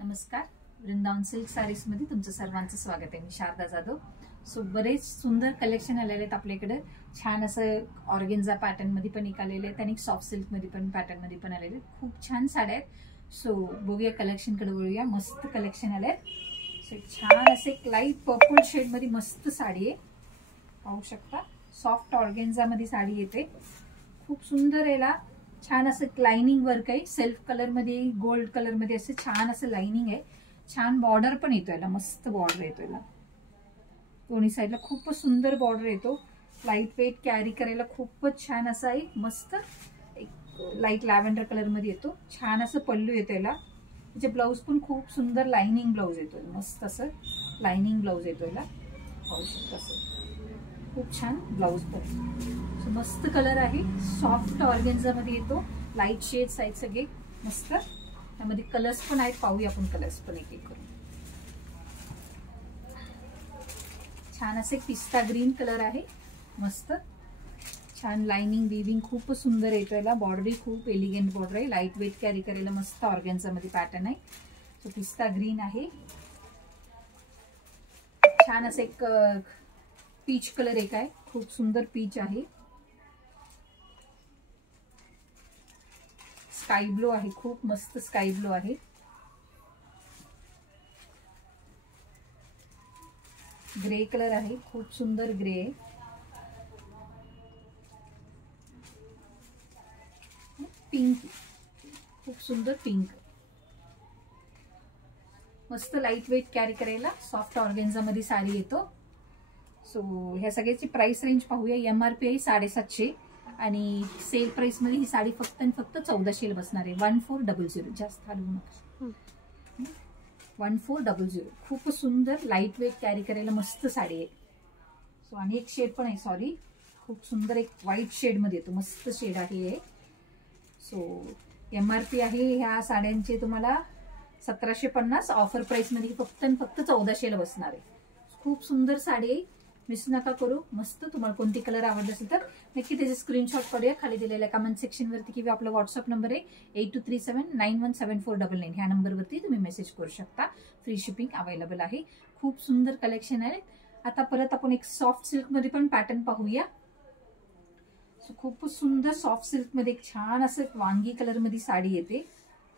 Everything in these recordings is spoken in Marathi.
नमस्कार, वृंदावन सिल्क सारीज मध्ये तुमचं सर्वांचं स्वागत आहे। मी शारदा जाधव। सो बरेच सुंदर कलेक्शन आलेले आहेत आपल्याकडे। छान असं ऑर्गेन्झा पॅटर्न मध्ये पण एक आलेले आहेत आणि सॉफ्ट सिल्क मध्ये पण पॅटर्न मध्ये पण आलेले आहेत। खूप छान साड्या आहेत। सो बघूया कलेक्शन कडे वळूया। मस्त कलेक्शन आले आहेत। सो छान असे एक लाईट पर्पल शेड मध्ये मस्त साडी आहे, पाहू शकता। सॉफ्ट ऑर्गेन्झा मध्ये साडी येते, खूप सुंदर आहे। छान असं लाइनिंग वर्क आहे, सेल्फ कलर मध्ये गोल्ड कलर मध्ये असं छान असं लाइनिंग आहे। छान बॉर्डर पण येतो याला, मस्त बॉर्डर येतो याला। दोन्ही साइडला खूपच सुंदर बॉर्डर येतो। लाईट वेट कॅरी करायला खूपच छान असं आहे। मस्त एक लाईट लॅव्हेंडर कलर मध्ये येतो। छान असं पल्लू येतो याला। म्हणजे ब्लाउज पण खूप सुंदर लाइनिंग ब्लाउज येतो, मस्त असं लाइनिंग ब्लाउज येतो याला, पाहू शकता। असं खूप छान ब्लाउज पण मस्त कलर आहे। सॉफ्ट ऑर्गेन्झा मध्ये येतो, लाईट शेड्स आहेत सगळे मस्त। त्यामध्ये कलर्स पण आहेत, पाहूया आपण कलर्स पण एक एक करून। छान असे पिस्ता ग्रीन कलर आहे, मस्त छान लाइनिंग वीविंग खूप सुंदर येतो याला। बॉर्डर खूप एलिगंट बॉर्डर आहे, लाईट वेट कॅरी करायला मस्त ऑर्गेन्झा मध्ये पॅटर्न आहे। सो पिस्ता ग्रीन आहे। छान असे एक पीच कलर एक आहे, खूप सुंदर पीच आहे। स्काई ब्लू आहे, खूप मस्त स्काई ब्लू आहे। ग्रे कलर आहे, खूप सुंदर ग्रे आहे। पिंक, खूप सुंदर पिंक, मस्त लाईट वेट कॅरी करायला सॉफ्ट ऑर्गेन्झा मध्ये साडी येतो। सो ह्या सगळ्याची प्राइस रेंज पाहूया। MRP आहे 750 आणि सेल प्राइस मध्ये ही साडी फक्त आणि फक्त 1400 बसणार आहे। 1400, जास्त हलवू नका। 1400, खूप सुंदर लाईट वेट कॅरी करायला मस्त साडी आहे। सो आणि एक शेड पण आहे, सॉरी, खूप सुंदर एक व्हाईट शेड मध्ये येतो, मस्त शेड आहे। सो MRP आहे ह्या साड्यांचे तुम्हाला 1750, ऑफर प्राइस मध्ये फक्त आणि फक्त 1400 बसणार आहे। खूप सुंदर साडी आहे, मिस नका करू। मस्त, तुम्हाला कोणती कलर आवडत असेल तर नक्की त्याचे स्क्रीनशॉट काढूया। खाली दिलेल्या कमेंट सेक्शन वरती किंवा आपला व्हॉट्सअप नंबर आहे 8237917499, ह्या नंबरवरती तुम्ही मेसेज करू शकता। फ्री शिपिंग अवेलेबल आहे। खूप सुंदर कलेक्शन आहे। आता परत आपण एक सॉफ्ट सिल्क मध्ये पण पॅटर्न पाहूया। सो खूप सुंदर सॉफ्ट सिल्क मध्ये एक छान असं वांगी कलर मध्ये साडी येते,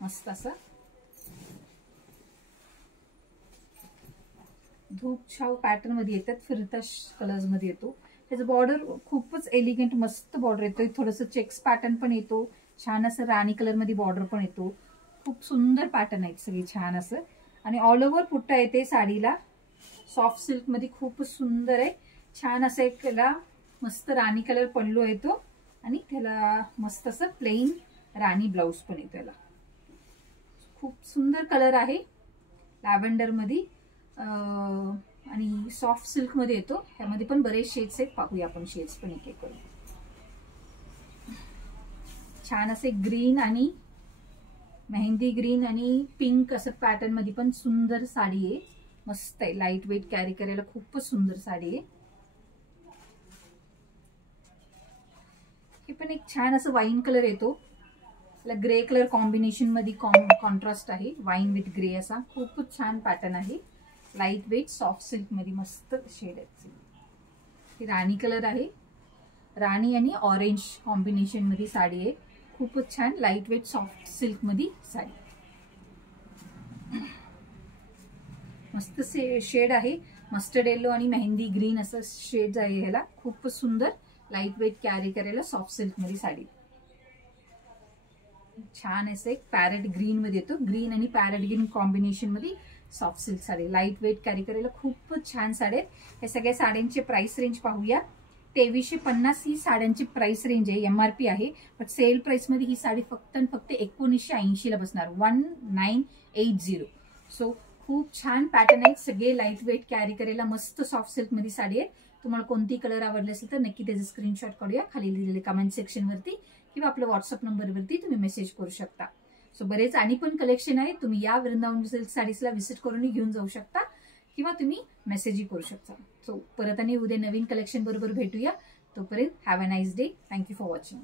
मस्त असं धूप छाव पॅटर्न मध्ये येतात, फिरता कलर्स मध्ये येतो। त्याचं बॉर्डर खूपच एलिगंट मस्त बॉर्डर येतो, थोडंसं चेक्स पॅटर्न पण येतो। छान असं राणी कलर मध्ये बॉर्डर पण येतो। खूप सुंदर पॅटर्न आहेत सगळे, छान असं आणि ऑल ओव्हर पुट्टा येते साडीला। सॉफ्ट सिल्क मध्ये खूपच सुंदर आहे। छान असं एक त्याला मस्त राणी कलर पल्लू येतो आणि त्याला मस्त असं प्लेन राणी ब्लाउज पण येतो याला। खूप सुंदर कलर आहे, लॅव्हेंडर मध्ये आणि सॉफ्ट सिल्क मध्ये येतो। त्यामध्ये पण बरेच शेड्स आहेत, पाहूया आपण शेड्स पण एक एक करून। छान असे ग्रीन आणि मेहंदी ग्रीन आणि पिंक असं पॅटर्न मध्ये पण सुंदर साडी आहे, मस्त आहे। लाईट वेट कॅरी करायला खूपच सुंदर साडी आहे। हे पण एक छान असं वाईन कलर येतो, ग्रे कलर कॉम्बिनेशन मध्ये कॉन्ट्रास्ट आहे, वाईन विथ ग्रे असा खूपच छान पॅटर्न आहे। लाईट वेट सॉफ्ट सिल्क मध्ये मस्त शेड आहेत। ही राणी कलर आहे, राणी आणि ऑरेंज कॉम्बिनेशन मध्ये साडी आहे। खूपच छान लाईट वेट सॉफ्ट सिल्क मध्ये साडी, मस्त शेड आहे। मस्टर्ड येलो आणि मेहंदी ग्रीन असं शेड आहे ह्याला। खूपच सुंदर लाईट वेट कॅरी करायला सॉफ्ट सिल्क मध्ये साडी। छान असं एक पॅरेट ग्रीन मध्ये येतो, ग्रीन आणि पॅरेट ग्रीन कॉम्बिनेशन मध्ये soft silk sari, light weight carry करायला खूपच छान साडी आहेत। हे सगळ्या साड्यांचे प्राइस रेंज पाहूया। 2350 ही साड्यांची प्राइस रेंज आहे, MRP आहे। पण सेल प्राइस मध्ये ही साडी फक्त आणि फक्त 1980 ला बसणार, 1980। सो खूप छान पॅटर्न आहेत सगळे, लाईट वेट कॅरी करायला मस्त सॉफ्ट सिल्क मध्ये साडी आहे। तुम्हाला कोणती कलर आवडले असेल तर नक्की त्याचे स्क्रीनशॉट काढूया। खाली दिलेले कमेंट सेक्शन वरती किंवा आपल्या व्हॉट्सअप नंबर वरती तुम्ही मेसेज करू शकता। सो बरेच आणि पण कलेक्शन आहे, तुम्ही या वृंदावन सिल्क साडीजला व्हिजिट करून घेऊन जाऊ शकता किंवा तुम्ही मेसेजही करू शकता। सो परत आणि उद्या नवीन कलेक्शन बरोबर भेटूया। तोपर्यंत have a nice day. Thank you for watching.